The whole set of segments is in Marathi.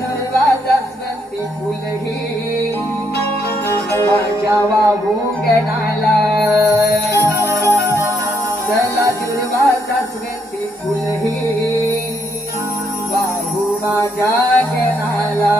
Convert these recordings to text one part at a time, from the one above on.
दुर्वा दसवंती फुलही माझ्या वाहून गेला चला दुर्वा दसवंती फुलही वाहू माझ्या गेला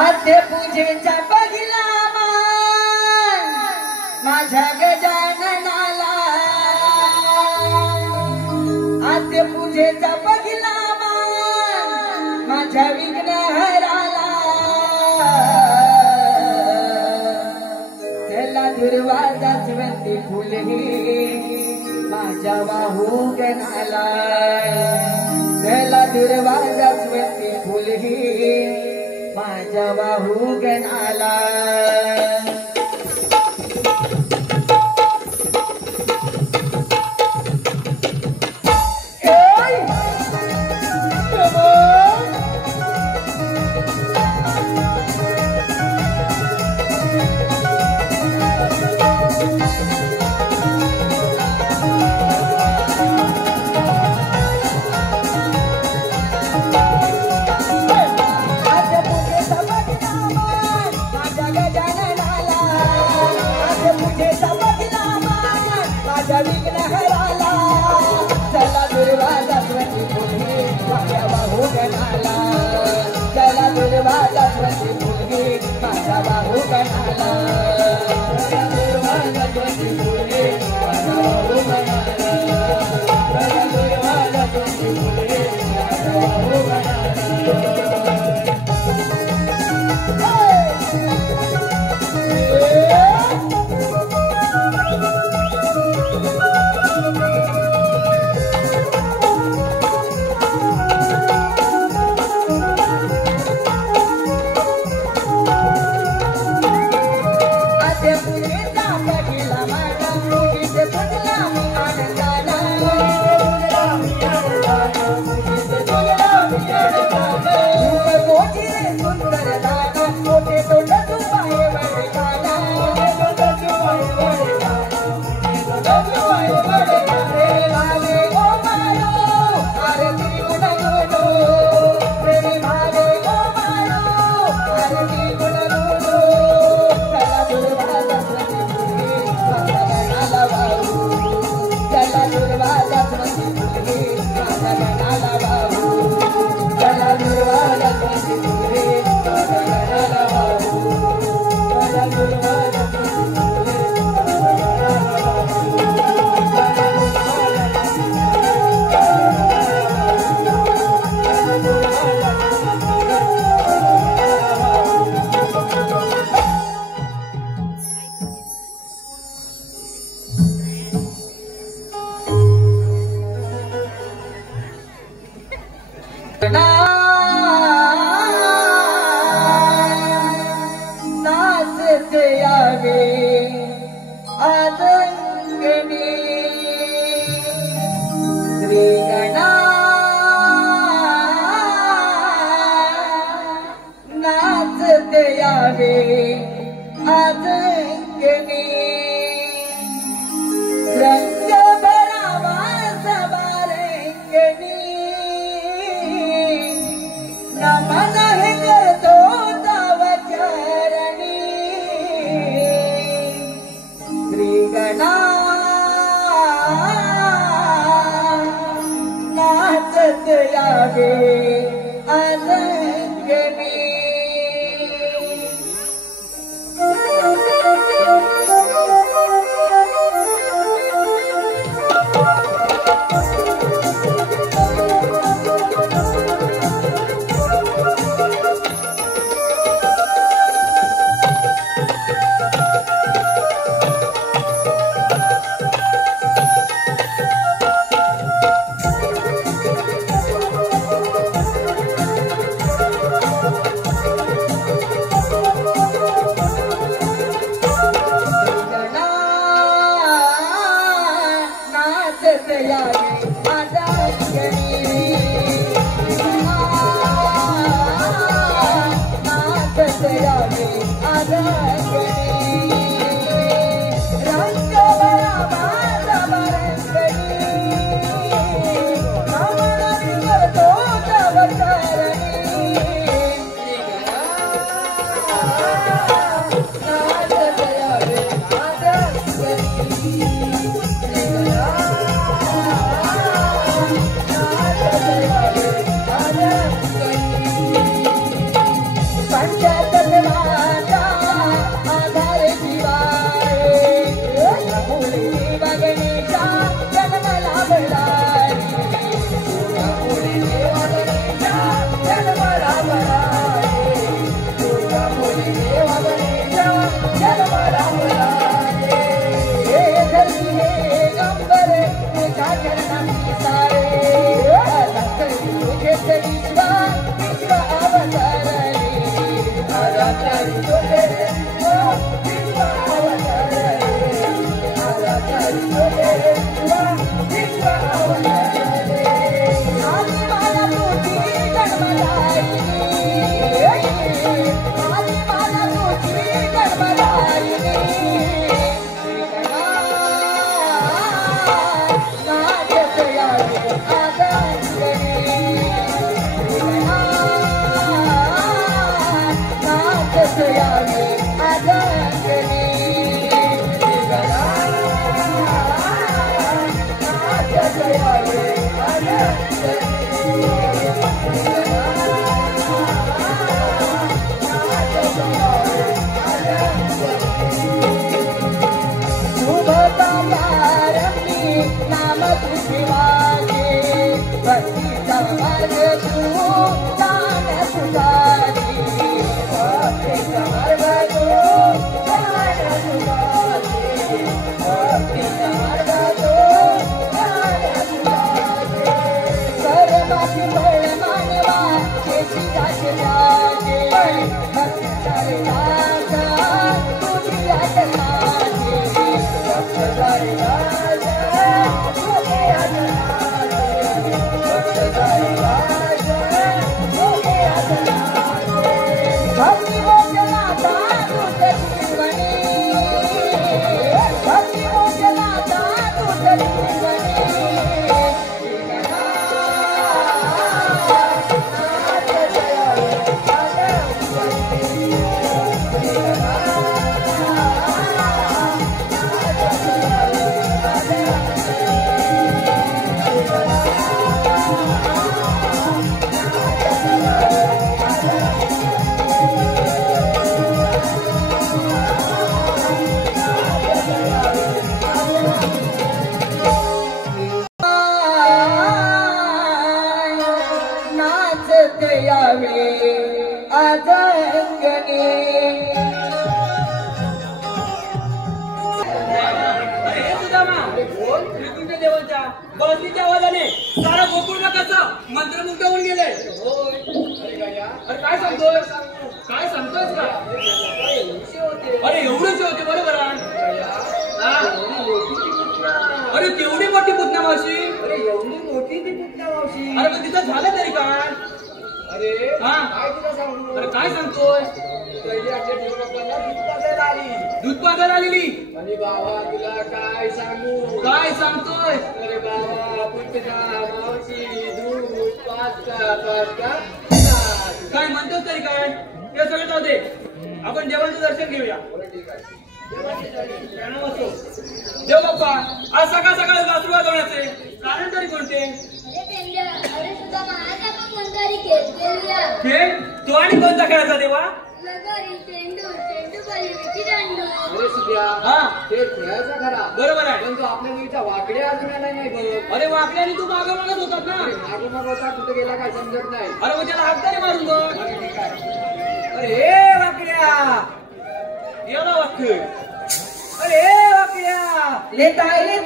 आद्य पूजेचा बघिला माझ्या गजाननाला आद्य पूजेचा बघिला माझ्या विघ्नहराला त्याला दुर्वा दसवंती फुलही माझ्या वाहू गणाला त्याला दुर्वा दसवंती फुलही माझ्या वाहू गणाला गजाननाला यावे आनंदनी बसलीच्या आवाजाने सारा गोकुळ नकाचं मंत्रमुग्ध होऊन गेले. अरे काय सांगतोय काय सांगतोयस का? अरे एवढेच होते बरोबर. अरे केवढी मोठी पुतण्या मावशी. अरे एवढी मोठी ती पुतण्या मावशी. अरे पण तिथं झालं तरी काय? अरे हा काय तुला सांगू. अरे काय सांगतोय. पहिले आपल्या देवबापांना दूध पाजायला आली. दूध पाजायला आलेली. आणि बाबा तुला काय सांगू. काय सांगतोय. अरे बाबा पुतण्या मावशी दूध पाजता काय म्हणतोस तरी काय. ते सगळं जाऊ दे, आपण देवांचं दर्शन घेऊया. देव बाप्पा आज सकाळ सकाळी वासरू वाजवण्याचे कारण तरी कोणते. अरे सुद्धा महाराज खेळ खेळूया. खेळ तो आणि कोणता खेळायचा देवा? लगोरी, चेंडू, चेंडूबाजी, विटीदांडू. अरे सुद्या हा ते खेळायचा खरा बरोबर आहे. पण तो आपल्या मुलीच्या वाकड्या अजून आला नाही बघ. अरे वाकड्याने तू मागं मागत होतात ना. मागे मग होता कुठे गेला काय समजत नाही. अरे मग त्याला हात तरी मारून बघ. अरे ठीक आहे. अरे ए वाकड्या गेला वाक्य. अरे ए वाकड्या लेताय ये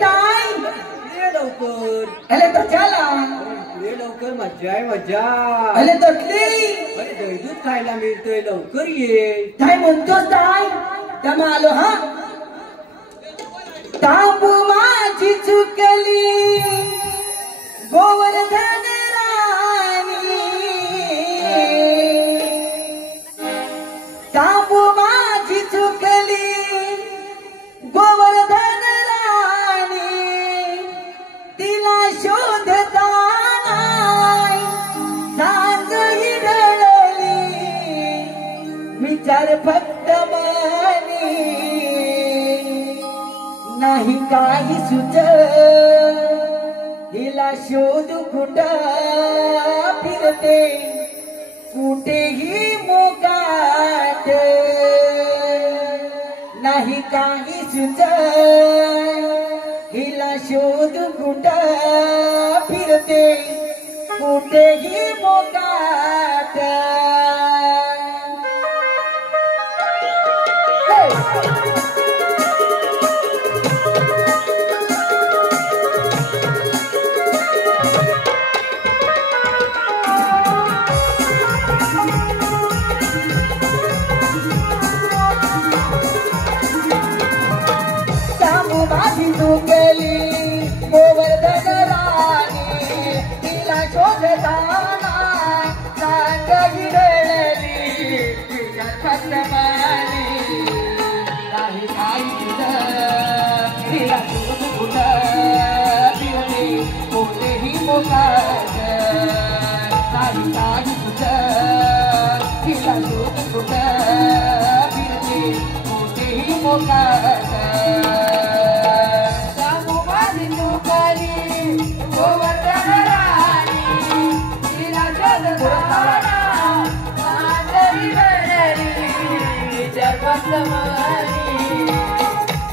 लवकर. अरे तो चला ये लवकर मज्जा आहे मज्जा. अरे तसली अरे दूध खायला मिळतंय लवकर ये. काय म्हणतोस काय त्यामुळे आलो हा तांबू माझी चुकली गोवर्धन राणी तांबू माझी चुकली गोवर्धन राणी तिला शोधता नाही सांग हिरळली विचार फक्त मनी नाही काही सुच हिला शोध कुठं फिरते कुठेही मोकाट नाही काही सुच हिला शोध कुठं फिरते कुठेही मोकाट. माझी चुकली गोवर्धन राणी तिला शोधताना सांग हिरळली विचार मानी नाही काही तुझं तिला शोध कुठं फिरते कोणतेही मोकाट नाही काही तुझं तिला शोध कुठं फिरते कोणतेही मोकाट.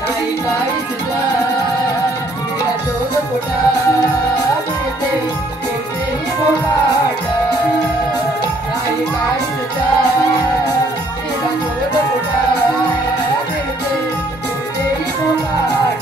काही काही सुद्धा तिला शोध कुठं मिळते कोणतेही मोकाट. काही काही सुद्धा तिला शोध कुठं मिळते कोणतेही मोकाट.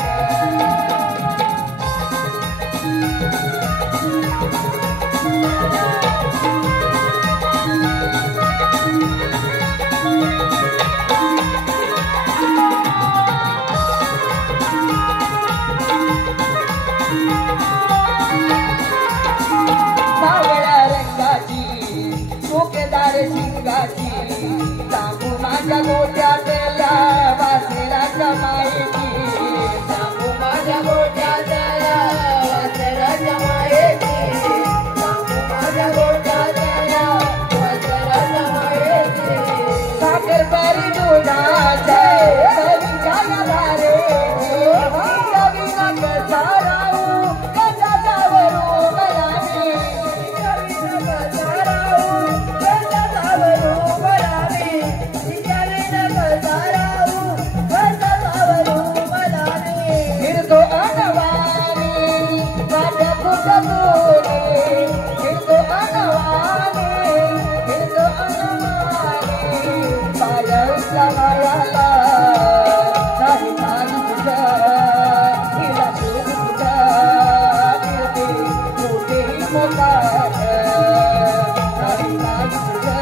सावळ्या रंगाची टोकेदार शिंगाची तांबू माझ्या गोट्यातल्या वासराच्या मायेची सांगू माझ्या गोट्यातल्या वासराच्या मायेची. सांगू माझ्या गोट्यातल्या वासराच्या मायेची. साखर पारी दुधाचे सविच्या धारे कविना कसा राहू कसा जावरू मलावी हिरदो अनवानी माझ्या फुटबोले हिरदो अनवानी हिरदो अनवानी पायाला मायाला नाही काही तुझं हिला शोध कुठं फिरते कुठेही मोकाट नाही काही तुझं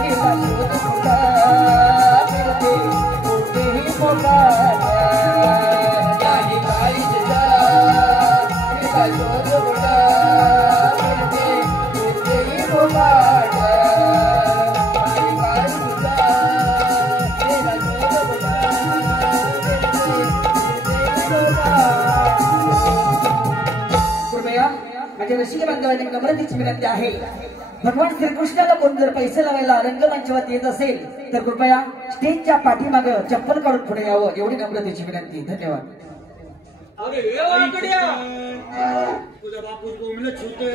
हिला शोध कुठं फिरते कुठेही मोकाट. काही काही सुद्धा तिला शोध कुठं मिळते कोणतेही मोकाट. काही काही सुद्धा तिला शोध कुठं मिळते कोणतेही मोकाट. कृपया माझ्या रसिक बांधवांनी नम्रतेची विनंती आहे भगवान श्रीकृष्णाला कोण जर पैसे लावायला रंगमंचावरती येत असेल तर कृपया स्टेजच्या पाठीमागं चप्पल काढून पुढे यावं एवढी नम्रतेची विनंती. धन्यवाद. अरे ए वाकड्या तुझ्या बापूस बोंबलं छुटे.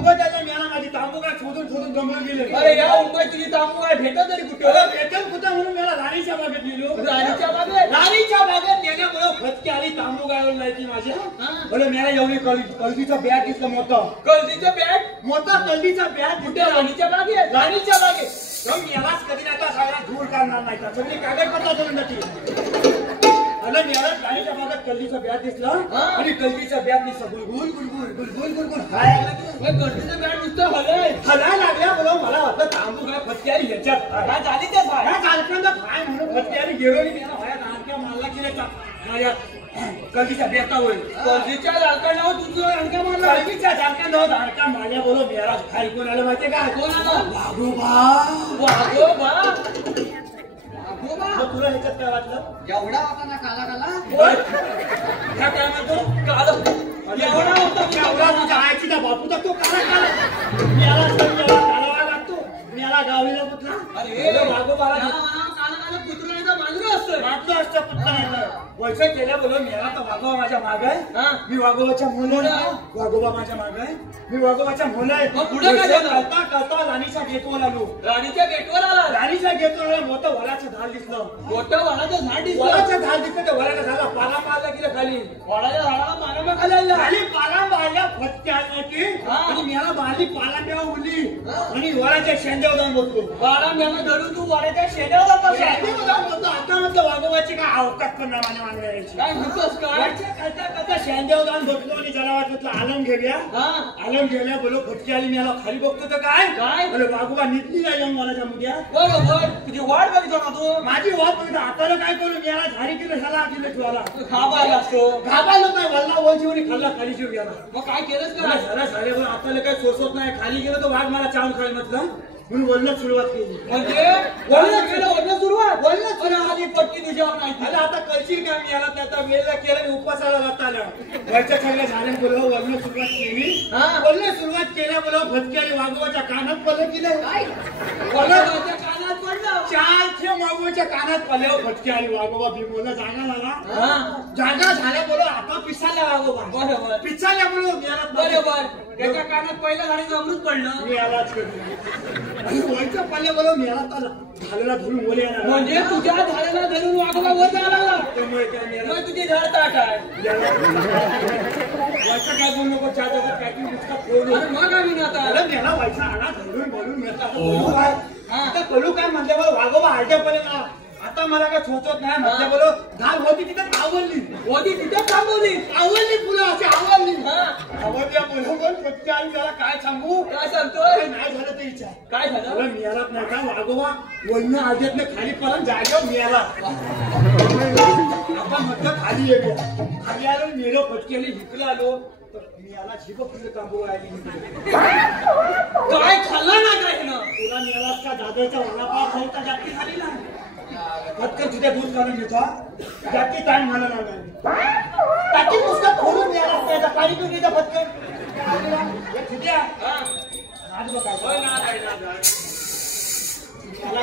उंबत आल्या मेला माझी तांबू काय शोधून जमून गेले. अरे या मुंबई तुझी तांबू आहे भेटत तरी कुठे भेटेल कुठं म्हणून मला राणीच्या बागेत गेलो. राणीच्या बागेत राणीच्या बागेत नेल्यामुळं फटके आली तांबू गायला नाही माझ्या. बोले मेला एवढी कलगीचा बॅग दिसलं मोठं. कळदीचं बॅग मोठा कलगीचा बॅग कुठे राणीच्या बागेत राणीच्या बागेत मेलाच कधी नाही आता सगळा धूळ काढणार नाही का सगळी कागदपत्र करून जाते. आणि मेलाच राणीच्या बागेत कलगीचा बॅग दिसला आणि कलगीचा बॅग दिसला गुलगुल गुलगुल गुलगुल गुलगुल हाय. कळदीचं बॅग नुसतं हलय हलाय लागल्या बोला मला वाटलं तांबू काय फटके आली ह्याच्यात काय झाली त्या या झारखंडात काय म्हणून फटके आली गेलो आणि मेला माझ्या नानक्या मारला की नाही का माझ्या कलगीच्या बॅगावर कळदीच्या झारखंडावर तुझं अडका मारला कलगीच्या झारखंडावर धारका मारल्या बोलो मेला खाली कोण आलं माहितीये का कोण आलं वाघोबा. वाघोबा मग तुला ह्याच्यात काय वाटलं एवढा होता ना काला काला ह्या काय म्हणतो काल एवढा होता एवढा तुझ्या आईची त्या बापूचा तो काला कालावा लागतो याला गावीला कुठला अरे वाघोबाला काला पुतळ्याचा मांजर असतं वाटलं असतं पुत्र वैसे केल्या बोलो मेला तर वाघोबा माझ्या माग आहे. मी वाघोबाच्या मुलं वाघोबा माझ्या माग आहे. मी वाघोबाच्या मुलं आहे. मग पुढे काय झालं? करता करता राणीच्या गेटवर आलो. राणीच्या गेटवर आला राणीच्या गेटवर आलो मोठं वडाचं झाड दिसलं. मोठं वडाचं झाड दिसलं वडाचं झाड दिसलं त्या वडाच्या झाडाला पाला मारला गेलं खाली. वडाच्या झाडाला पाण्याला खाली आणला खाली पाला मारल्या फटके आले की आणि मेला बाली पाला तेव्हा उरली आणि वडाच्या शेंड्यावर जाऊन बसलो. वाडा मेला धरून तू वडाच्या शेड्यावर बसला शेंड्यावर जाऊन बसलो. आता म्हटलं वाघोबाची काय अवकाश पण नाही माझ्या मागण्याची. काय म्हणतोस काय वरच्या खालच्या खालच्या शेंड्यावर जाऊन बसलो आणि जरा वाटलं आलम घेऊया. आलम घेऊया बोलो फटके आली मेला खाली बघतो तर काय बोले वाघोबा निघली नाही जाऊन वडाच्या मुद्या. बरोबर तुझी वाट बघितो ना तू माझी वाट बघित हाताला काय करू मेला झाडी केलं ह्याला दिलं ठेवाला खाबायला असतो घाबायला काय वल्ला वर जीवनी खाल्ला खाली जीव गेला. मग काय केलंस का झाला झाले पण आपल्याला काही सोसत नाही. खाली गेलो तर वाघ मला चावून खाली म्हटलं म्हणून बोलणं सुरुवात केली. म्हणजे वळण केलं वळण सुरुवात वळण अरे आधी पट्टी तुझ्यावर नाही अरे आता कळशील का मी याला त्याचा वेळेला केला आणि उपवासाला जाता आलं वरच्या खाल्ल्या झाल्या बोलव वळण सुरुवात केली. वळण सुरुवात केल्या बोलव फटके आणि वाघोबाच्या कानात पडलं की नाही वळणाच्या कानात पडलं चारशे वाघोबाच्या कानात पडल्यावर फटके आणि वाघोबा भीमोला जागा झाला. जागा झाल्या बोलव आता पिसाल्या वाघोबा बरोबर पिसाल्या बोलव मेला बरोबर त्याच्या कानात पहिल्या झाडीचं अमृत पडलं मी आलाच करतो आणि वरच्या पाल्या बोलव मेला तर झालेला धरून बोले येणार म्हणजे तुझ्या झाडाला धरून वाघोबा वर जायला लागला त्यामुळे काय मेला मग तुझी झाड ताट आहे वरच्या काय बोलू नको चार जगात पॅकिंग पुस्तक फोडून अरे मग आम्ही ना आता मला मेला व्हायचा आणा धरून बोलून मिळतात. आता कलू काय म्हणते बरं वाघोबा हलट्या पडले ना आता मला काय सोचत नाही म्हटलं बोलो धार होती तिथे आवडली होती तिथे थांबवली आवडली फुलं अशी आवडली हा आवडल्या बरोबर फटके आणि त्याला काय सांगू काय सांगतोय नाही झालं ते इच्छा काय झालं मला मिळालाच नाही का वाघोबा वळणं आध्यातनं खाली पर्यंत जागेवर मिळाला. आता म्हटलं खाली येतो खाली आलो मेलो फटकेली हिकलं आलो मिळाला झिप फुलं तांबू आली काय खाल्लं ना काय ना तुला मिळालाच का दादरचा वडापाव खाऊ का जाती खाली ना फटकन तुझ्या दूध काढून घेतो जाती ताण मला लागला टाकी पुस्तक खोलून मिळाला त्याचा पाणी पिऊन घेतो फटकन तुझ्या आज बघायचं मला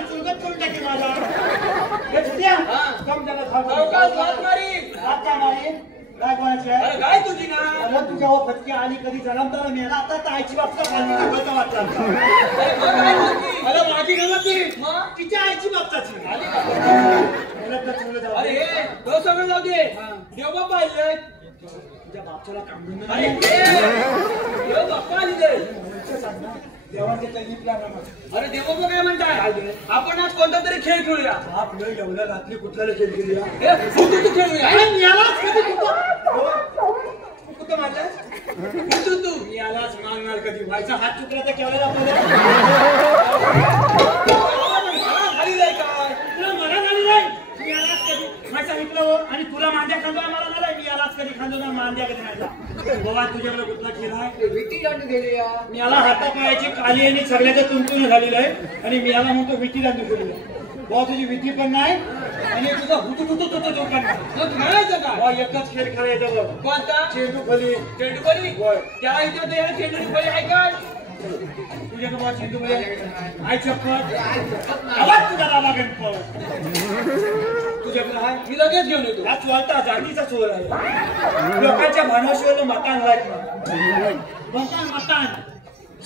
चुलगत करून टाके माझा कम त्याला अवकाश लाथ मारी काय मारी काय कोणाची अरे काय तुझी ना अरे तुझ्यावर फटके आली कधी जन्मताना मेला आता आईची बाबता खाली टाकायचा वाटला अरे मग काय म्हणती अरे माझी गमती मग तिच्या आईची बाबताची अरे तो सगळं जाऊ दे देवबाप्पा आले तुझ्या बापच्याला काम अरे देवबाप्पा आले देवाचे काही प्लॅन अरे देवबाप्पा काय म्हणताय आपण आज कोणता तरी खेळ खेळूया बाप लय एवढ्या रात्री कुठल्याला खेळ केली तू खेळूया यालाच कधी कुठं माझ्या तू यालाच मागणार कधी व्हायचा हात चुकला तर केवढ्या खाली जाय काय तुला मला झाली नाही मी यालाच कधी माझ्या विकलं आणि तुला मांद्या खांदो मला नाही मी यालाच कधी खांदो ना मांद्या कधी नाही बाबा तुझ्याकडे कुठला खेळ आहे विटी दांडू गेली या मी याला हातापायाची काली आणि सगळ्याच्या तुंतून झालेलं आहे आणि मी याला म्हणतो विटी दांडू केली बाबा तुझी विटी पण नाही आणि तुझा हुतू जो पण नाही मग खेळायचं का बाबा एकच खेळ खेळायचा बघ कोणता चेंडू खोली चेंडू बरी त्या इथे याला चेंडू बरी आहे काय तुझ्या बाबा चेंडू खोली आई चप्पल आवाज तुझा बाबा गणपत तुझ्याकडे आहे मी लगेच घेऊन येतो. हा चोरटा जातीचा चोर आहे. लोकांच्या भानवशीवर मतान लायक मतान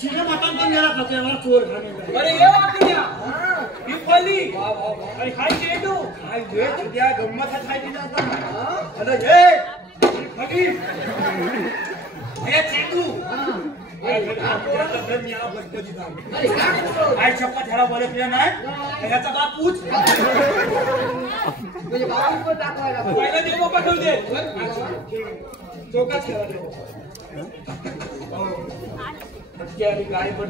शिरा मतान पण गेला पत्र्यावर चोर घालून. अरे ये वाकड्या ही फली अरे काय चेंडू काय वेळ तुझ्या गंमत आहे तिला आता. अरे हे फली हे चेंडू काय चप्पा ह्याला बोलत नाही ह्याचा बापूच म्हणजे बाबा पण दाखवायला पहिला देव पाठवून दे. चौकाच खेळा गाय पण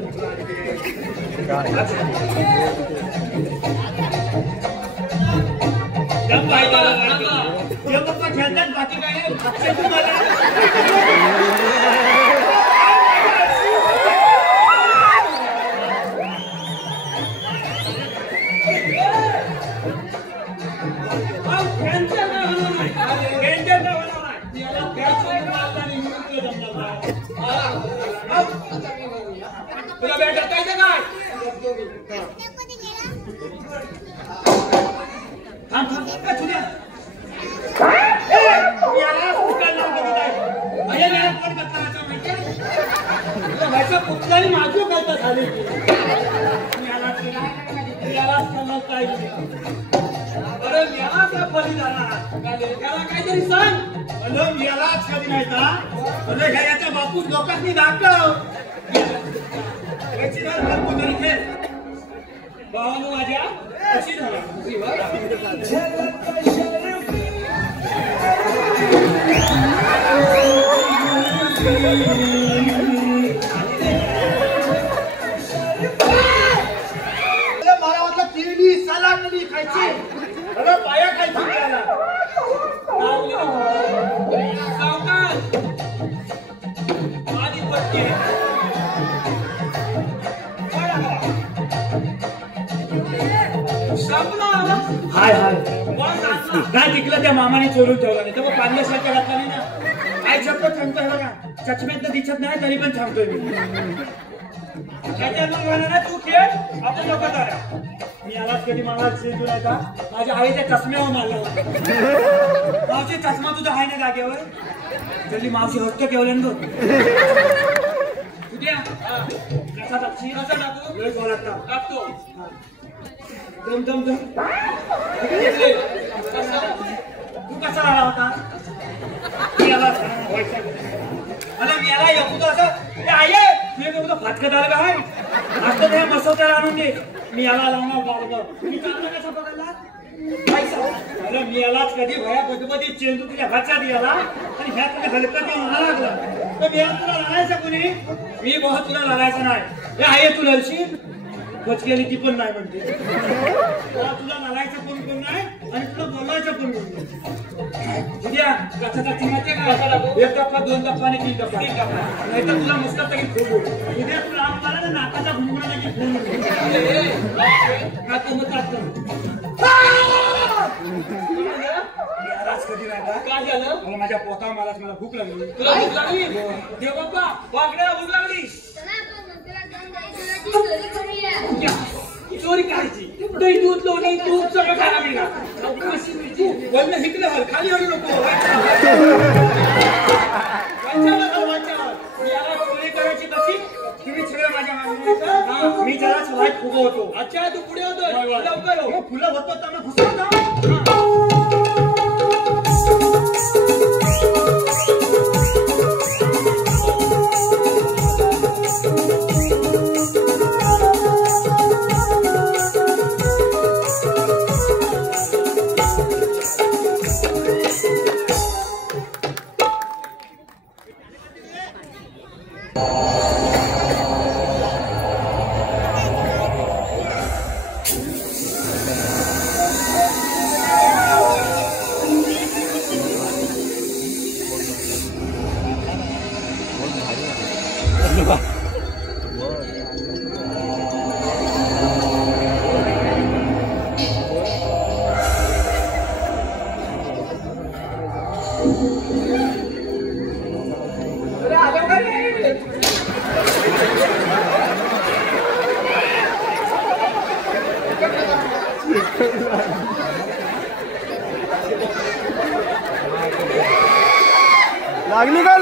खेळतात बाकी काय तुला बॅट काय काय कुठलाही माझू करता झाले अरे मेला त्या फली जाणार त्याला काहीतरी सांग. यालाच कधी नाही का अरे याच्या बापू लोकांनी दाखव भावानो माझ्या कशी झाला मला वाटलं केळी सलाड खायची अरे पाया खायची त्याला सावकाश आधी पटके हाय हाय काय जिंकलं त्या मामाने चोरून ठेवला नाही तर मग पांढऱ्यासारख्या घातला नाही ना. काय शब्द सांगतोय बघा चष्म्यात दिसत नाही तरी पण सांगतोय मी तू खेळ आपण लोक करा. मी आलाच कधी मला शेतू नाही का माझ्या आईच्या चष्म्यावर मारला मावशी चष्मा तुझा आहे ना जागेवर जल्दी मावशी हट्ट केवल्यान बघ उद्या कसा टाकशी कसा टाकू वेळ गोळा टाकतो. दम दम दम तू कसा आला होता मी आला अरे मी आला येऊ असं आई मी फाटकत आलं काय असतं त्या मसोत्याला आणून दे मी याला लावणार मी चांगला कसा पकडला अरे मी यालाच कधी भया पद्धती चेंडू तुझ्या हातात याला आणि ह्या तुझ्या हलकत येऊन लागला तर मी तुला लढायचं कुणी मी बहुत तुला लढायचं नाही हे आहे तू लढशील बचकेली ती पण नाही म्हणते तुला लढायचं कोण कोण नाही आणि तुला बोलायचं कोण कोण नाही उद्या कथाचा चिन्हाचे काय एक टप्पा दोन टप्पा आणि तीन टप्पा नाही तर तुला मुस्कात तरी खूप उद्या तुला आम्हाला ना नाकाचा घुंगडा नाही खूप का तू मग कधी राहिला काय झालं मला माझ्या पोटा मला भूक लागली तुला भूक लागली देव बाप्पा वाकड्याला भूक लागली चला आपण मंदिरात जाऊन दही चोरी करूया. चोरी करायची दही दूध लोणी तूप सगळं खायला मिळणार वर्ण हिकलं हल खाली हलू नको याला चोरी करायची कशी तुम्ही सगळं माझ्या मागणी मी जरा वाईट फुगो होतो अच्छा तू पुढे होतो लवकर हो फुलं होतो त्यांना घुसवतो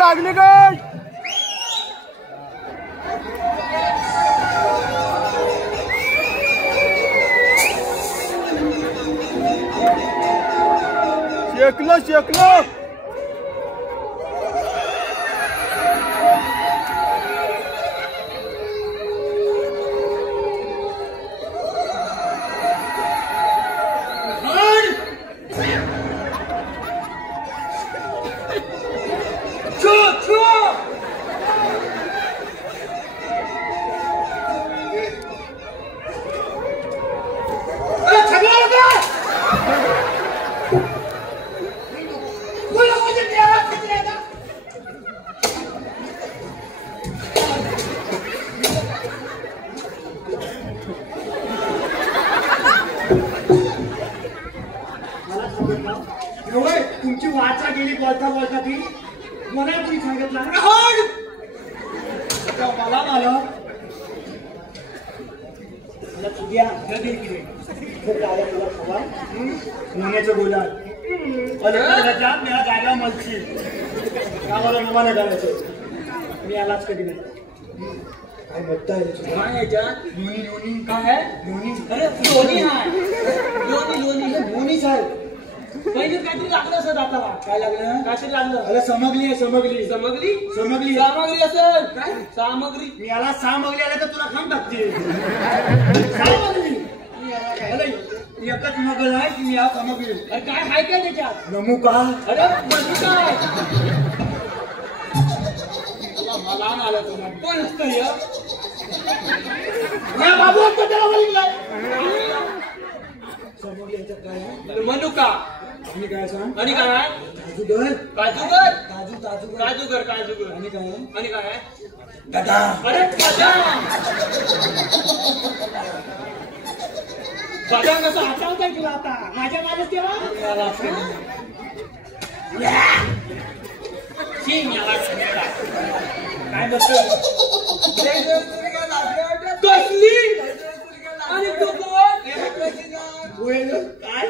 लागली काय शेकलं शेकलं तुमची वाचा गेली बोलता बोलता ती मला कोणी सांगितलं मला मला तुझ्या तुला खवा मुन्याचं बोला मेला जागा मलची गावाला नमाने घालायचं मी आलाच कधी नाही काय बघताय काय याच्यात लोणी लोणी काय आहे लोणी अरे लोणी आहे लोणी साहेब पहिले काहीतरी लागलं असं दाताला काय लागलं काहीतरी लागलं अरे समगली आहे समगली समगली समगली सामग्री असेल काय सामग्री मी याला सामग्री आल्या तर तुला खाऊन टाकते सामग्री अरे एकच मगल आहे की मी या सामग्री अरे काय आहे काय त्याच्यात नमू का अरे नमू काय मला आला तुम्हाला कोण असतं या बाबू असतं त्याला बघितलं समोर याच्यात काय आहे मनुका आणि काय सांग आणि काय काजूगर काजूगर काजूगर काजूगर आणि काय गदा अरे गदा बदाम कसं हातावताय तुला आता माझ्या मालच तेव्हा काय बसतो कसली आणि तू काय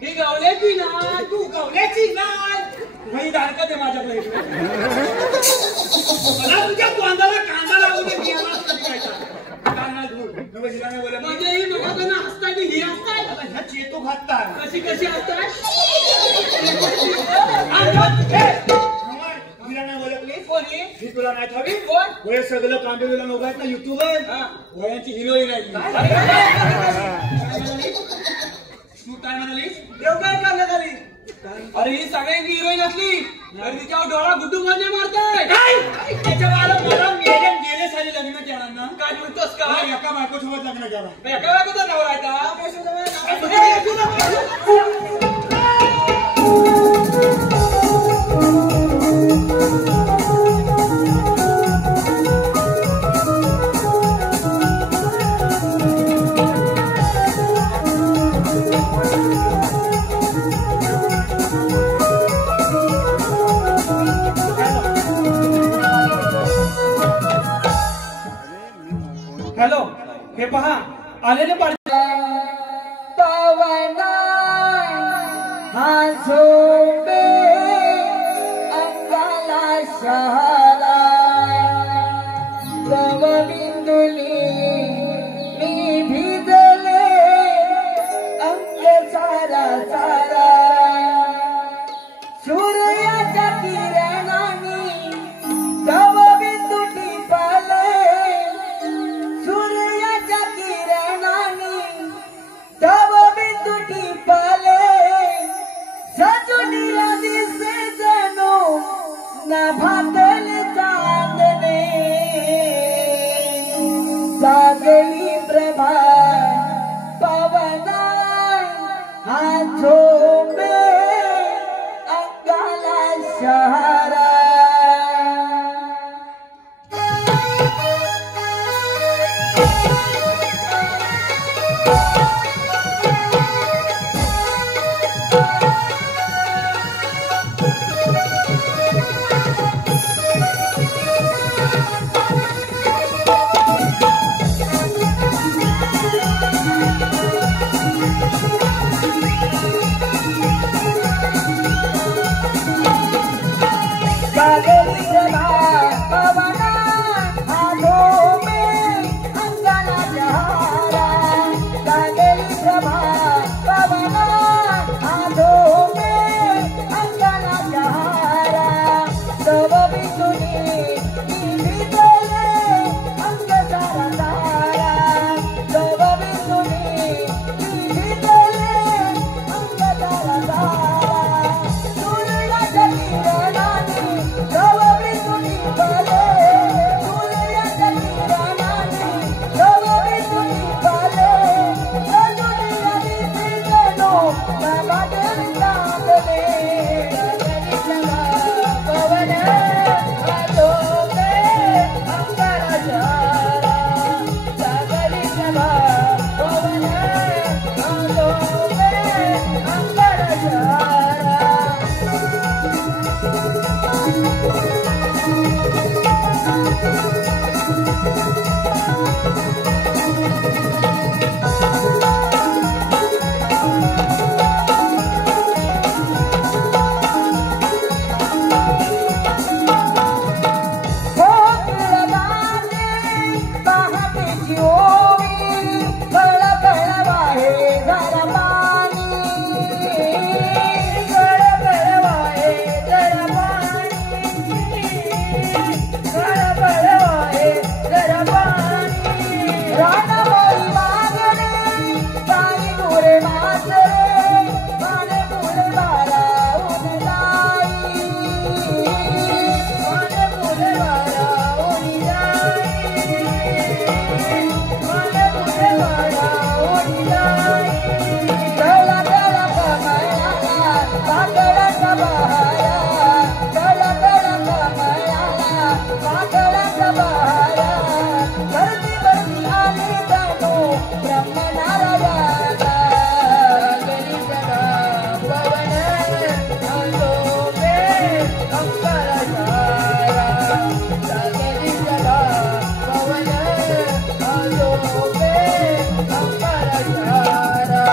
ही गवल्याची नाळ तू गवल्याची नाळ नाही दारका दे माझ्याकडे मला तुझ्या तोंडाला कांदा लागू दे म्हणजे ही मगाचं हसताय की ही हसताय ह्या चेतो घातताय कशी कशी हसताय तुला नाही ओळखली कोणी ही तुला नाही ठावी कोण वय सगळं कांडवीला लोक आहेत ना युट्यूबर वयांची हिरोईन आहे तू काय म्हणाली देव काय करण्यात आली अरे ही सगळ्यांची हिरोईन असली तर तिच्यावर डोळा गुड्डू मध्ये मारताय त्याच्या मला गेले साली लग्न केलं ना काय म्हणतोस का एका बायको सोबत लग्न केला एका बायकोचा नवरा आहे हॅलो हे पहा आलेले पवना हा झोंबे अंगाला शहाला तव बिंदुली मी भिजले अंग सारा सारा सूर्याच्या किरणांनी तव बिंदू टिपले सूर्याच्या किरणांनी तव बिंदू टिपले सजुनीला दिसे जणू नभातल चांदणे जागली प्रभा पवना हा झोंबे अंगाला शहारा वाकळाचा बहारा भरती भरती आली जाणू ब्रह्मनारायणा गरी जगा पवन आलोके अंबरधारा गरी जगा पवन आलोके अंबरधारा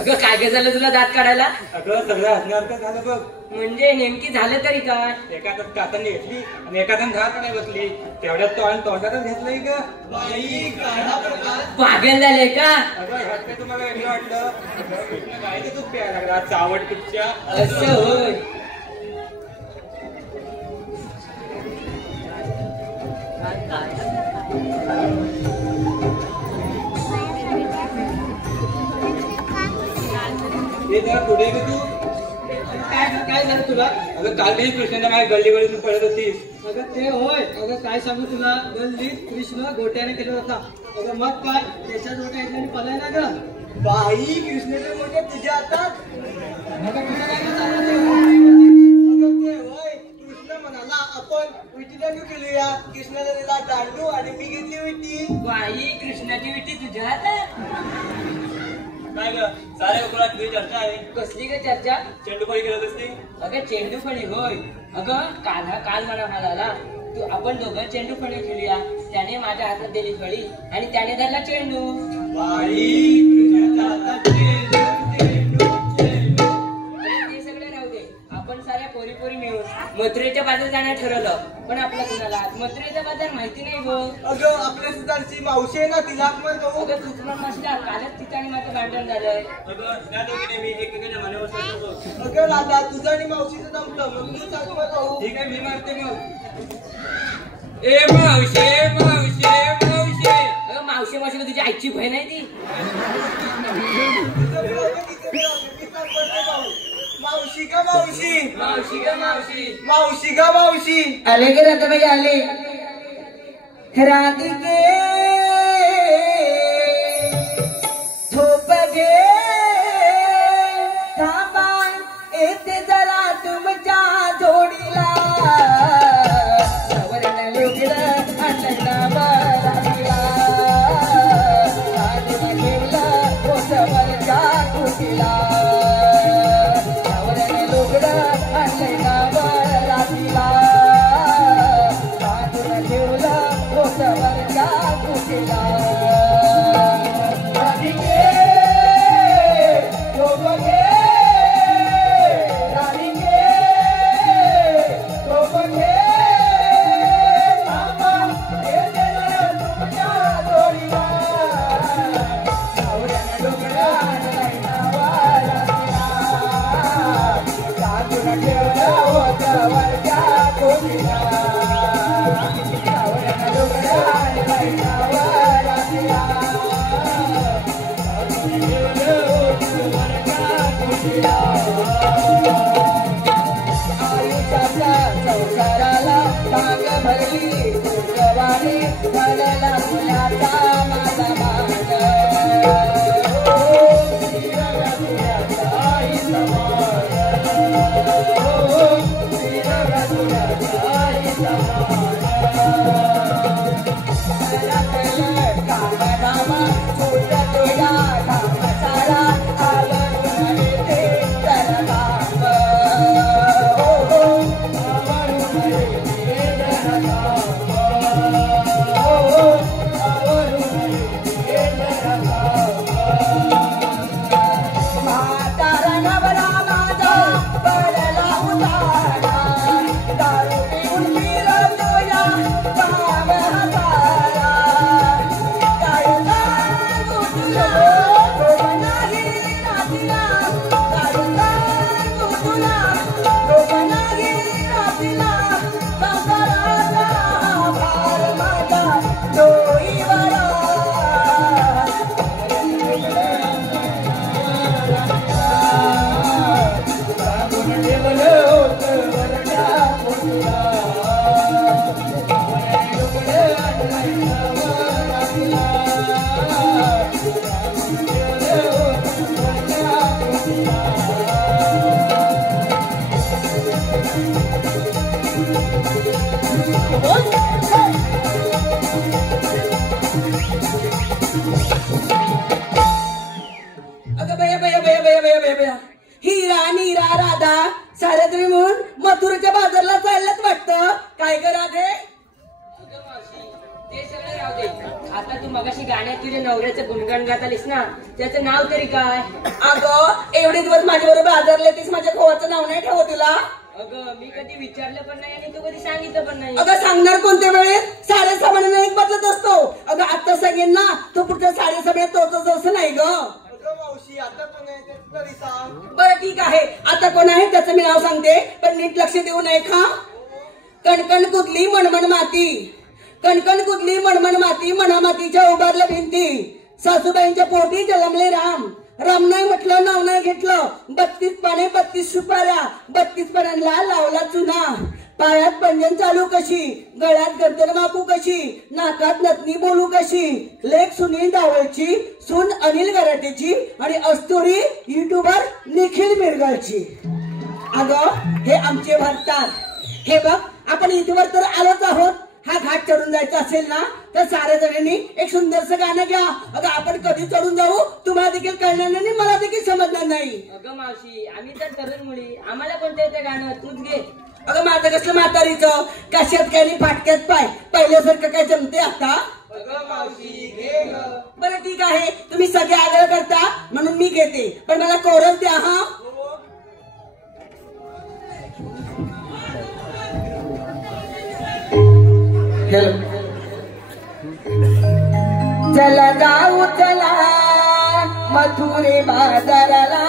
अगं काय काय झालं तुला दात काढायला? अगं सगळं हसण्यासारखं झालं बघ. म्हणजे नेमकी झालं तरी काय? एका हातात काताने घेतली आणि एका हातात घात नाही बसली. तेवढ्यात तो आणि तोंडातच घेतलंय ग. पागल झाले का? अगं ह्यात काय तुम्हाला वेगळं वाटलं? गायचं दूध प्यायला लागला चावट पिच्च्या. असं होय. हे जरा पुढे ग तू. काय झालं तुला? अगं काल मी कृष्णाला माझ्या गल्ली गल्लीतून पडत होतीस. अगं ते होय. अगं काय सांगू तुला, गल्लीत कृष्ण गोट्याने केला होता. अगं मग काय, त्याच्या गोट्या इथल्याने पलायला ग. बाई कृष्णाच्या गोट्या तुझ्या हातात. अगं तुला काय का चाललं ते? अगं ते होय, कृष्ण म्हणाला आपण विटीला घेऊ केलूया. कृष्णाला दिला दांडू आणि मी घेतली विटी. बाई कृष्णाची विटी तुझ्या हातात. काय ग साऱ्या कुकुरात तुझी चर्चा आहे. कसली ग चर्चा? चेंडू फळी खेळत असते. अगं चेंडू फळी होय. अगं काल मला म्हणाला तू आपण दोघं चेंडू फळी खेळूया. त्याने माझ्या हातात दिली फळी आणि त्याने धरला चेंडू. बाई कृष्णाच्या हातात चेंडू, चेंडू, चेंडू. अरे ते सगळे राहू दे. आपण साऱ्या पोरी पोरी मिळून मथुरेच्या बाजार जाण्यात ठरवलं. पण आपलं कुणाला मथुरेचा बाजार माहिती नाही गं. अगं आपल्या सुधारची मावशी आहे ना, तिला आपण जाऊ. अगं तूच पण मस्ता. कालच तिचं आणि माझं भांडण झालंय. अगं त्या दोघीने मी एकमेकांच्या मनावर बसतो. अगं दादा तुझं आणि मावशीचं जमतं, मग तू सांग मग जाऊ. ठीक आहे मी मारते मग. ए मावशे मावशे मावशे. अगं मावशे मावशी का तुझी आईची बहीण आहे ती? मावशी का मावशी, मावशी का मावशी, मावशी का मावशी. आले गे राधाबाई आले. राधिके झोप घे थांबा येते जरा तुमच्या जोडीला. सवर्ण लुगडं अण्णा बराडीला. आजून ठेवलं कोसवरच्या कुटीला. सवर्ण लुगडं अण्णा बराडीला. आजून ठेवलं कोसवरच्या मथुरेच्या बाजारला चाललंच वाटतं. काय करा ते सगळं राहू दे. आता तू मगाशी गाण्यात तुझ्या नवऱ्याचं गुणगान गात आलीस ना, त्याचं नाव तरी काय? अगं एवढे दिवस माझ्या बरोबर बाजारला तीच माझ्या खोवाचं नाव नाही ठेवत तुला. अगं मी कधी विचारलं पण नाही आणि तू कधी सांगितलं पण नाही. अगं सांगणार कोणत्या वेळेस? साडेसहा एक बदलत असतो. अगं आता सांगेन ना तो पुढच्या 7:30 तोच असं नाही ग. मावशी आता कोण आहे ते तरी सांग. बरं ठीक आहे, आता कोण आहे त्याचं मी नाव सांगते, पण नीट लक्ष देऊ नये खा. कणकण कुदली मनमन माती, कणकण कुदली मनमन माती, मनामातीच्या उभारल्या भिंती. सासूबाईंच्या पोटी जन्मले राम, राम नाही म्हटलं नाव नाही घेतलं. 32 पाने 32 सुपाऱ्या, 32 पानांना लावला चुना. पायात पंजन चालू कशी, गळ्यात गर्दन मापू कशी, नाकात नथनी बोलू कशी. लेख सुनील दावळची, सून अनिल गराटेची आणि अस्तुरी युट्यूबर निखिल मिरगाळची. अगं हे आमचे भरतात. हे बघ आपण इथवर तर आलोच आहोत. हा घाट चढून जायचा असेल ना तर साऱ्या जणांनी एक सुंदरसं गाणं घ्या. अगं आपण कधी चढून जाऊ तुम्हाला देखील कळणार नाही, मला देखील समजणार नाही. अगं मावशी आम्ही तर तरुण मुली, आम्हाला कोणतं येतं गाणं, तूच घे. अगं माझं कसलं म्हातारीचं, कशात काय नाही फाटक्यात पाय, पहिल्यासारखं काय जमते आता. अगं मावशी घे ग. बरं ठीक आहे, तुम्ही सगळे आग्रह करता म्हणून मी घेते, पण मला कोरस द्या हा. चला जाऊ चला मथुरे बाजाराला,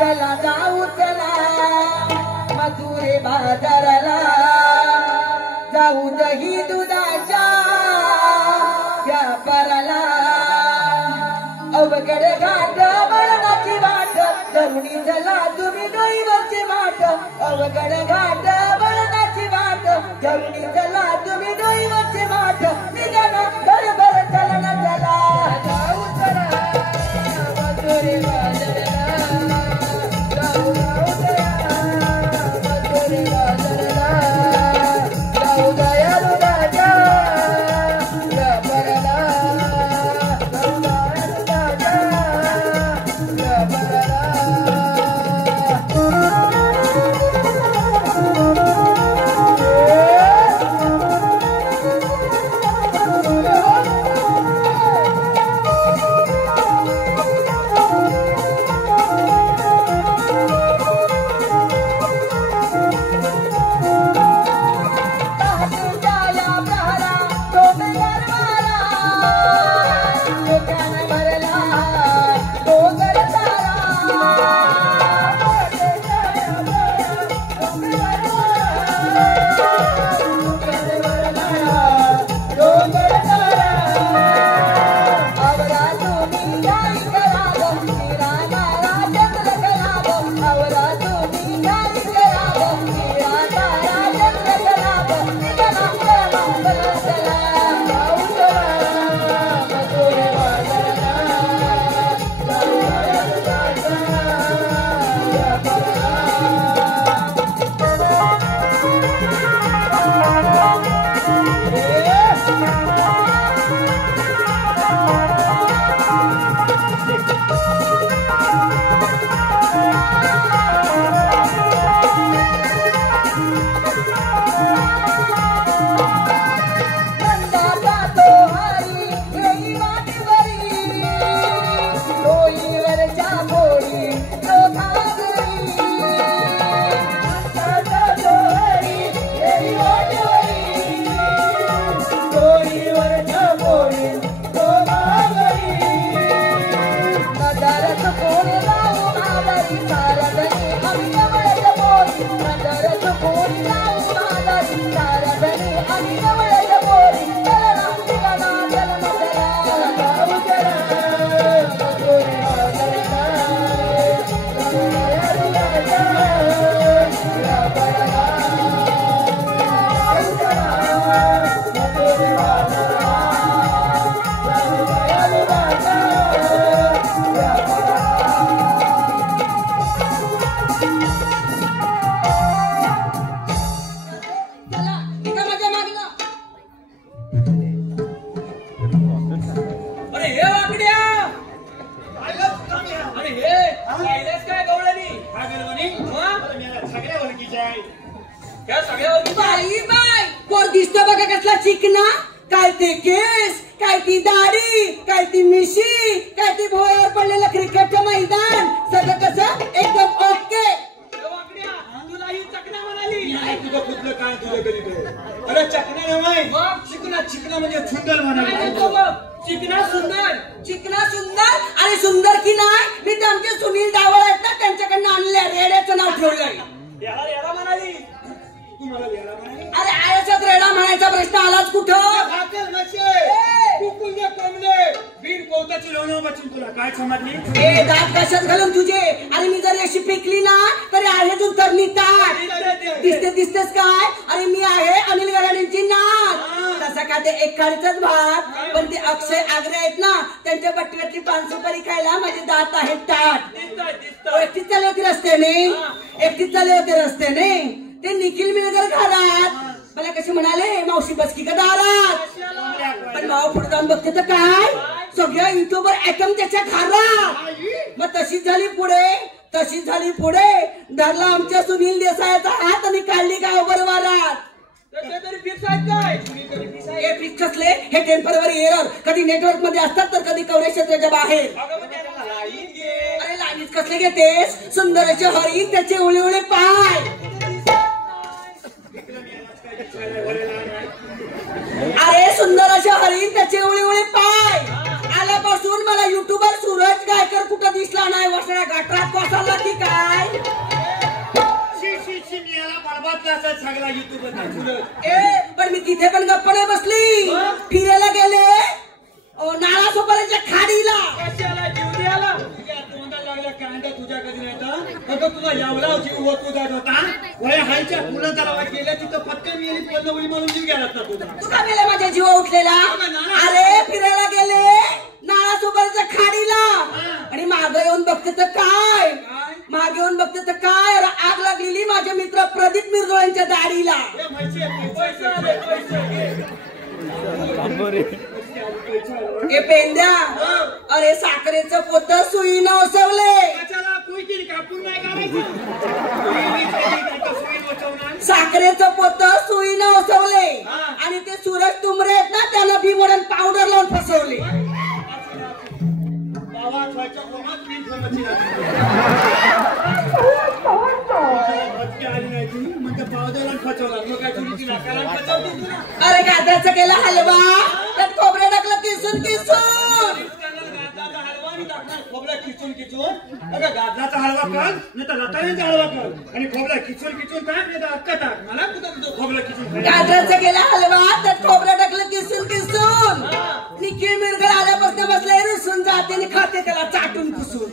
चला जाऊ चला मथुरे बाजाराला. जाऊ दही दुधाच्या व्यापाराला. अवघड घाट बळणाची वाट, तरुणी चला तुम्ही दैवाची वाट. अवघड घाट बळणाची वाट, तरुणी चला तुम्ही दैवाची वाट. निघाला बरोबर चला ना चला, जाऊ चला मथुरे बाजाराला. जाऊ जाऊ चला मथुरे बाजाराला. जाऊ दया दुधाच्या व्यापाराला. जाऊ दया दुधाच्या व्यापाराला. चिकना काय ते केस काय ती दाढी काय ती मिशी काय ती भोयावर पडलेलं क्रिकेटचं मैदान सगळं कसं एकदम ओके. तुला ही चकना म्हणाली. नाही, तुझं कुठलं काय तुझं कधी अरे चकना नाही चिकना चिकना म्हणजे सुंदर म्हणाली. चिकना सुंदर चिकना सुंदर आणि सुंदर की नाही मी ते आमचे सुनील डावळ आहेत ना त्यांच्याकडनं आणले रेड्याचं नाव ठेवलंय. याला रेडा म्हणाली. तुम्हाला वेळा म्हणाली. अरे आयुष्यात रेडा म्हणायचा प्रश्न आलाच कुठं. भाकर नसे कुकुंजे कोंबले बीड कोवताची लोणं बचून तुला काय समजली. ए दात कशात घालून तुझे आणि मी जर अशी पिकली ना तरी आहे तू तर निघतात दिसतेस काय. अरे मी आहे अनिल गराडेंची नात तसं का ते एकाडीचाच भात पण ते अक्षय आग्रे आहेत ना त्यांच्या पट्टीवरची पान सुपारी खायला माझे दात आहेत ताट. एकटीच चालले होते रस्त्याने ते निखिल मिळकर घरात मला कसे म्हणाले मावशी बसकी का दारात. पण भाऊ पुढे जाऊन बघते तर काय सगळ्या युट्यूबवर ऍटम त्याच्या घरात. मग तशीच झाली पुढे धरला आमच्या सुनील देसाईचा हात आणि काढली गावभर वारात. तरी फिक्स आहेत काय. हे फिक्स असले हे टेम्पररी एरर कधी नेटवर्क मध्ये असतात तर कधी कवरेज क्षेत्राच्या बाहेर. अरे लाईनीत कसले घेतेस सुंदर असे हरिण त्याचे उळे उळे पाय. अरे सुंदर असे हरिण त्याचे उळे उळे पाय आल्यापासून मला युट्यूबर सूरज गायकर कुठं दिसला नाही. वसण्या गटरात कोसळला की काय. सगळा युट्यूब ए पण मी तिथे पण गप्प नाही बसली फिरायला गेले नाळा सोपाऱ्याच्या खाडीला. कशाला जीव द्यायला. तोंडाला लागला कांदा तुझ्या कधी नाही तुझा यावला जीव होत जात होता वया हायच्या पुन्हा तलावात गेल्या तिथं पत्कन मिळाली तुला उडी मारून जीव गेला तुझा. तुझा मेला माझ्या जीवा उठलेला. अरे फिरायला गेले नाळा सोपाऱ्याच्या खाडीला आणि मागे येऊन बघते तर काय अरे आग लागलेली माझ्या मित्र प्रदीप मिरजोळ्यांच्या दाढीला. ए पेंद्या अरे साखरेचं पोत सुईनं ओसवले. साखरेचं पोत सुईनं ओसवले आणि ते सूरज तुमरे आहेत ना त्यांना भीमोडन पावडर लावून फसवले. अरे गाजराचा केला हलवा त्यात खोबरं टाकलं किसून खोबऱ्या खिचून गाजराचा हलवा कर नाही तर रताळ्याचा हलवा कर आणि खोबऱ्या खिचून टाक नाही तर अक्का टाक. मला कुठं खोबऱ्या खिचून गाजराचा केला हलवा त्यात खोबरं टाकलं किसून निखिल मिरकर आल्यापासून बसलाय रुसून जाते आणि खाते त्याला चाटून पुसून.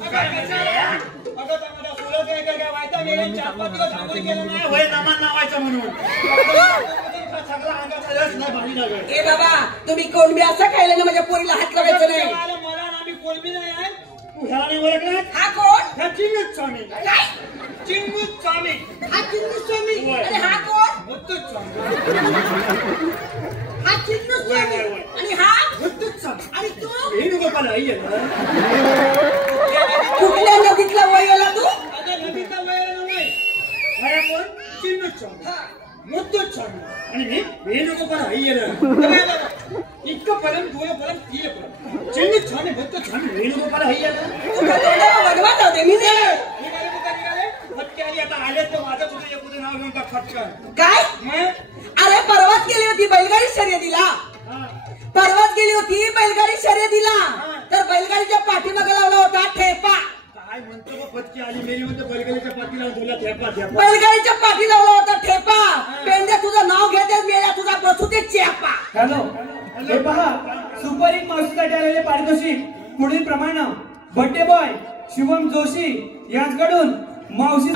ए बाबा तुम्ही कोण बी असं खायला ना माझ्या पोरीला हात लावायचं नाही. मला कोणबी नाही आहे तू ह्याला नाही ओळखला. हा कोण ह्या चिंगूच स्वामी काय चिंगूच स्वामी हा चिन्नू स्वामी आणि हा कोण मुत्तूच स्वामी हा चिन्नू स्वामी आणि हा मुत्तूच स्वामी आणि तू वेणुगोपाल अय्यर. कुठल्या नदीतला वयाला तू. नदीचा वयाला नाही वया कोण चिंगूच स्वामी मुत्तूच स्वामी आणि मी वेणुगोपाल अय्यर. इतकं पर्यंत दूरपर्यंत तीन पर्यंत चिंगूच स्वामी मुत्तूच स्वामी वेणुगोपाल अय्यर. वनवात होते मी ते आता आले तर माझं तुझं एकूण नाव घेऊन का फटकन काय. अरे परवाच गेली होती बैलगाडी शर्यतीला तर बैलगाडीच्या पाठीमागे लावला होता ठेपा. काय म्हणतो पटकी आली मेरी म्हणतो बैलगाडीच्या पाठीला तुला ठेपा बैलगाडीच्या पाठी लावला होता ठेपा. पेंड्या तुझं नाव घेते मेल्या तुझा बसू ते चेपा. हॅलो हे पहा सुपरहिट मावशीसाठी आलेले पारितोषिक पुढील प्रमाणे बड्डे बॉय शिवम जोशी यांच्याकडून मावशी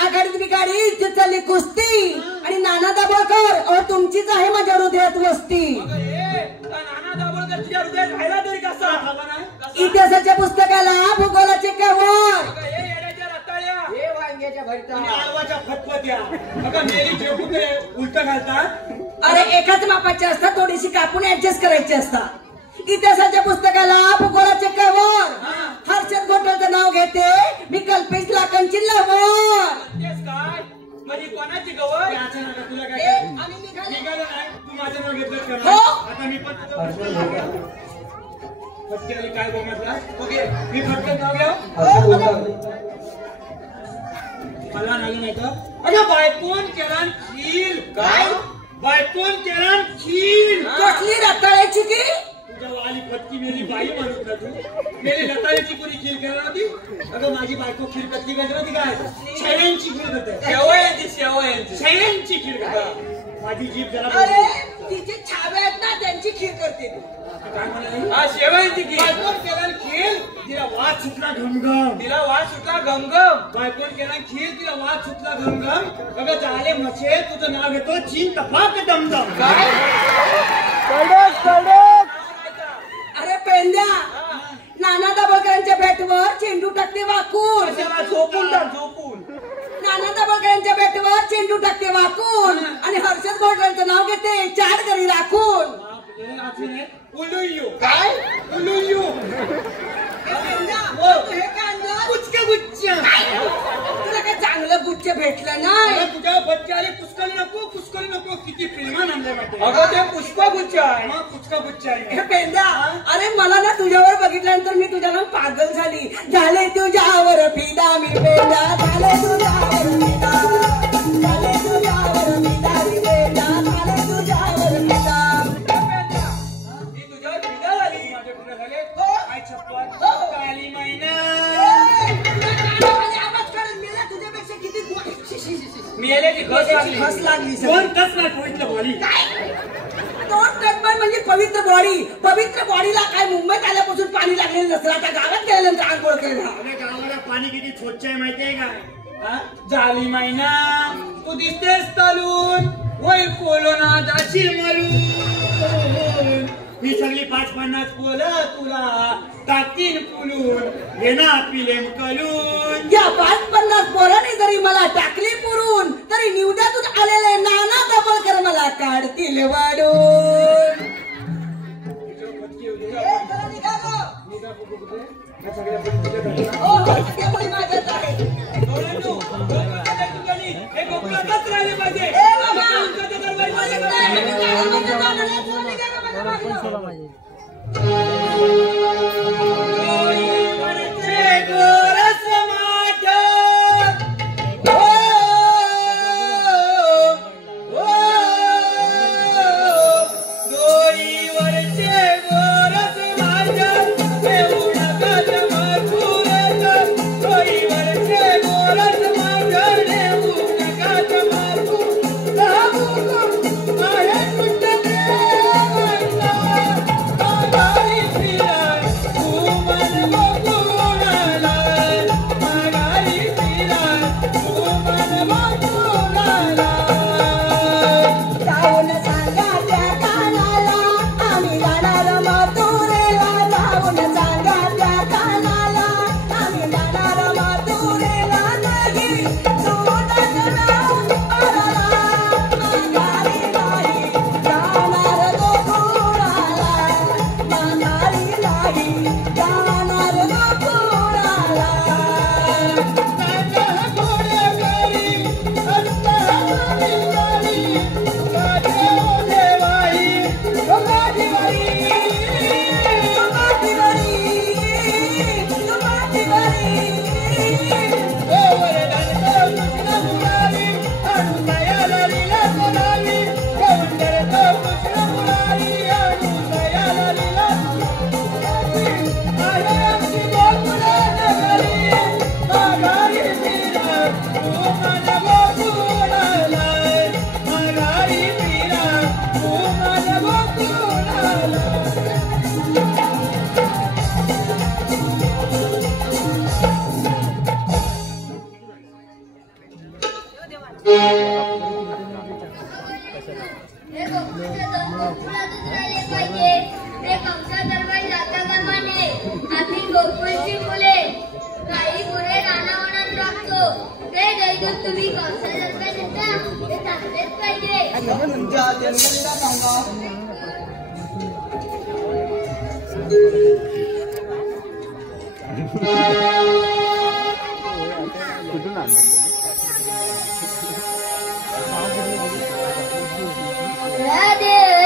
आघाडीत बिघाडी इथे चालली कुस्ती आणि नाना दाभोळकर तुमचीच आहे माझ्या हृदयात वस्ती. नाना दाभोळकर तुझ्या हृदयात राहिला तरी कसा. इतिहासाच्या पुस्तकाला भूगोलाचे कवर आळवाच्या फटफट्या बघा मेरी जेवढे उलट घालतात. अरे एकाच मापाचे असतात थोडीशी कापून ऍडजस्ट करायची असतात. इतिहासाच्या पुस्तकाला भूगोलाचे कवर हर्षद गोटलचं नाव घेते मी कल्पेश लाखांची लवर. काय म्हणजे कोणाची गवळ तुला काय आणि निघाले निघालं नाही तू माझं नाव घेतलंच का हो. आता मी पण फटके काय बोलणार ओके मी फटके नाव घ्या मला नाही तर अगं बायकोन केला खीर काय? बायकोन केला खीर कसली रताळ्याची की तुझ्या वाली फटकी मेरी बाई म्हणून का तू मेरी रताळ्याची कोणी खीर करणार होती अगं माझी बायको खीर कसली करते होती काय शेळ्यांची खीर करते शेळ्यांची खीर करते माझी जीभ जरा अरे तिचे छावे आहेत ना त्यांची खीर करते तू काय म्हणाली हा शेवयांची खीर बायकोन केला खीर तिला वाद सुटला घमघम तिला वास सुटला गमगम बायकोन केला खीर तिला वाद सुटला घमघम अगं झाले मचे तुझं नाव घेतो चीन तपाक दमदम काय अरे पेंद्या नाना दाभोळकरांच्या बॅटवर चेंडू टाकते वाकून कशाला झोपून टाक झोपून नाना दाभोळकरांच्या बॅटवर चेंडू टाकते वाकून आणि हर्षद घोटरांचं नाव घेते चार घरी राखून उलुयू काय उलुयू तू हे काय आणलं? गुच्छ तुला काय चांगलं गुच्छ भेटलं नाही तुझ्या बच्चे आले पुष्कळी नको किती फिल्मान आणले वाटते अगं ते पुष्पगुच्छ आहे मग पुचका गुच्छ आहे हे पेंद्या अरे मला ना तुझ्यावर बघितल्यानंतर मी तुझ्याला पागल झाली झाले तुझ्यावर फिदा मी पेंद्या झाले तुझ्यावर फिदा झाले तुझ्यावर फिदा मी पेंद्या झाले तुझ्यावर फिदा ही तुझ्यावर फिदा झाली माझ्या पुढे झाले काय छप्पन काली मैना तुझ्यापेक्षा किती मेल्याची खस लागली खस लागली दोन तास नाही पोहोचलं बोली दोन टक्कर म्हणजे पवित्र बॉडीला काय मुंबईत आल्यापासून पाणी लागलेलं नसलं आता गावात गेल्यानंतर आंघोळ केलं आपल्या गावाला पाणी किती स्वच्छ आहे माहितीये का हा? झाली मैना तू दिसतेस चालून वय कोलोना जाशील मरून ही सगळी 5-50 पोलं तुला टाकीन पुलून घेना पिलेम कलून या 5-50 पोरांनी जरी मला टाकली पुरून तरी निवड्यातून आलेले नाना दाभोळकर मला काढतील वाढून माझ्याच आहे हे गोकुळातच राहिले पाहिजे गोरस माठ दोरीवरचे गोरस माठ येऊ नकात मारपूरत दोरीवरचे गोरस माठ येऊ नकात मारपूर आहे कुठं देवाचा माघारी फिराय तू मन बघून आलाय माघारी फिराय तू मन बघून आलाय जाऊन सांगा त्या कानाला आम्ही जाणार मथुरेला जाऊन सांगा त्या कानाला आम्ही जाणार मथुरेला नाही सोडत नाही माघारी नाही जाणार गोकुळाला माघारी नाही जाणार गोकुळाला हे गोकुळातच राहिले पाहिजे ते कंसा दरबारी जाता कामा नये आम्ही गोकुळची मुले काही पुरे रानावनात राखतो ते दैदूत तुम्ही कंसा दरबार देता ते चांगलेच पाहिजे राधे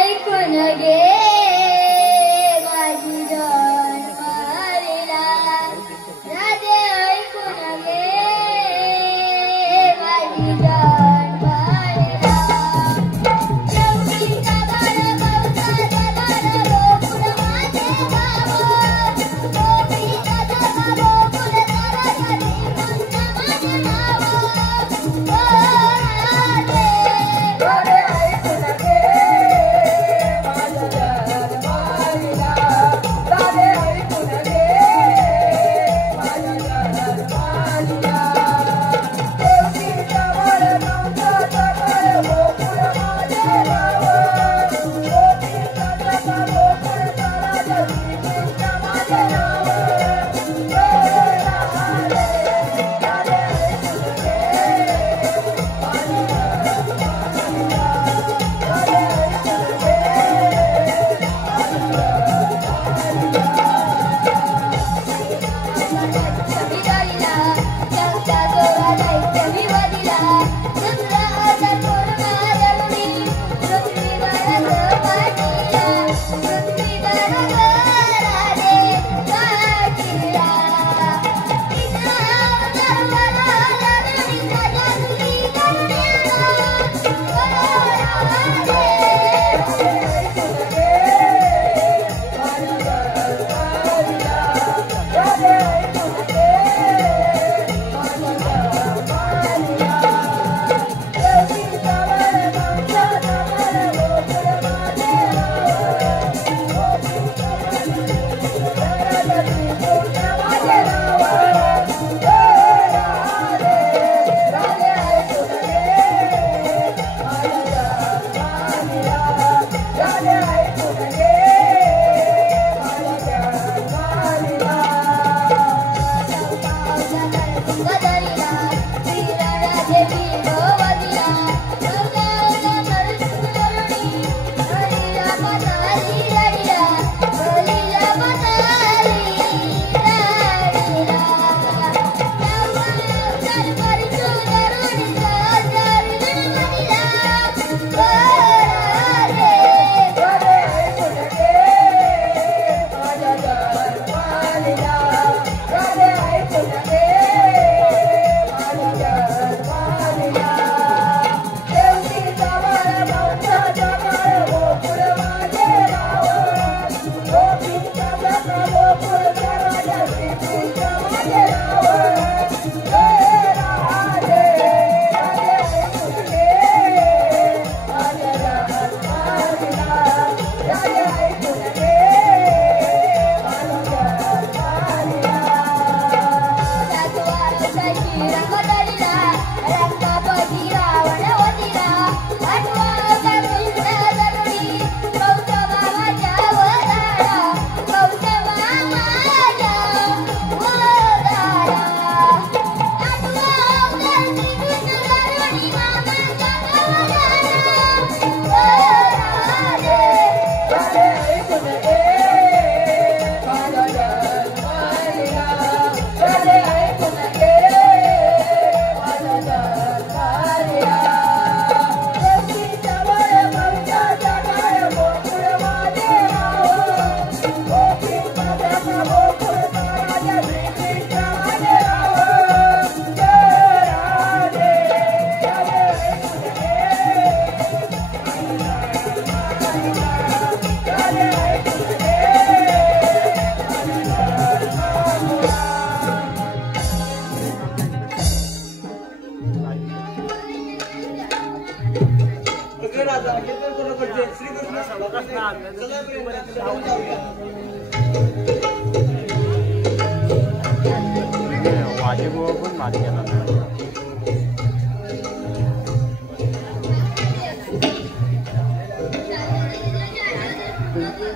आंबेडकर बरोबरचे श्रीकृष्ण सगळ्यापर्यंत जाऊया.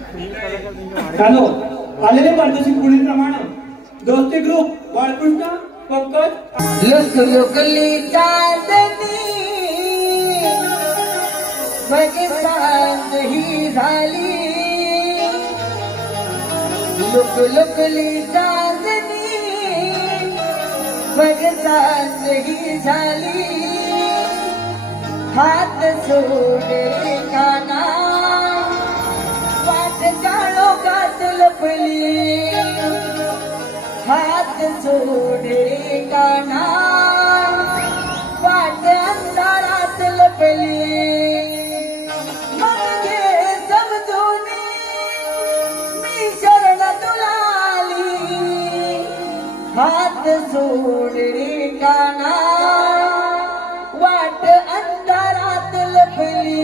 हॅलो आलेले पारितोषिक पुढील प्रमाणे दोस्ती ग्रुप बाळकृष्ण पंकज लुक लुकली चांदणी मग सांज ही झाली लुक लुकली चांदणी मग सांज ही झाली हात सोडे काना वाट काळो गात लपली हात सोडे काना वाट अंधारात लपली मग समजून मी शरण तुला आली हात सोडे काना वाट अंधारात लपली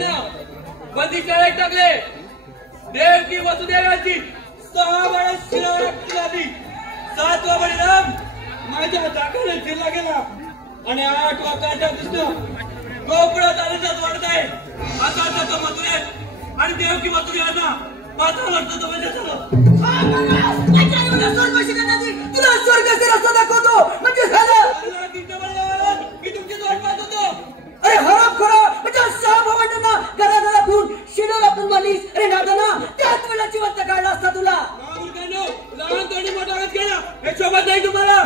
यांना बंदी शाळेत टाकले. देवकी वसुदेवाची 6 वेळा शिळा लागली. 7वा बळीराम माझ्या हाताखाली चिरला गेला आणि 8वा काटा कृष्ण गोकुळात आलेचाच वाढत आहे. आता त्याचा मथुरेत आणि देवकी वसुदेवांना 5 वर्ष म्हणजे झालं. तुला स्वर्गाचे रस्ता दाखवतो म्हणजे झालं. मी तुमची वाट पाहत होतो. अरे हराम खोरा म्हणजे 6 भावंडांना घराघरा फिरून शिडोला पुरवालीस. अरे नादाना त्याच वेळेला जिवंत काढला असता तुला. लहान तोंडी मोठा आवाज केला हे शोभत नाही तुम्हाला.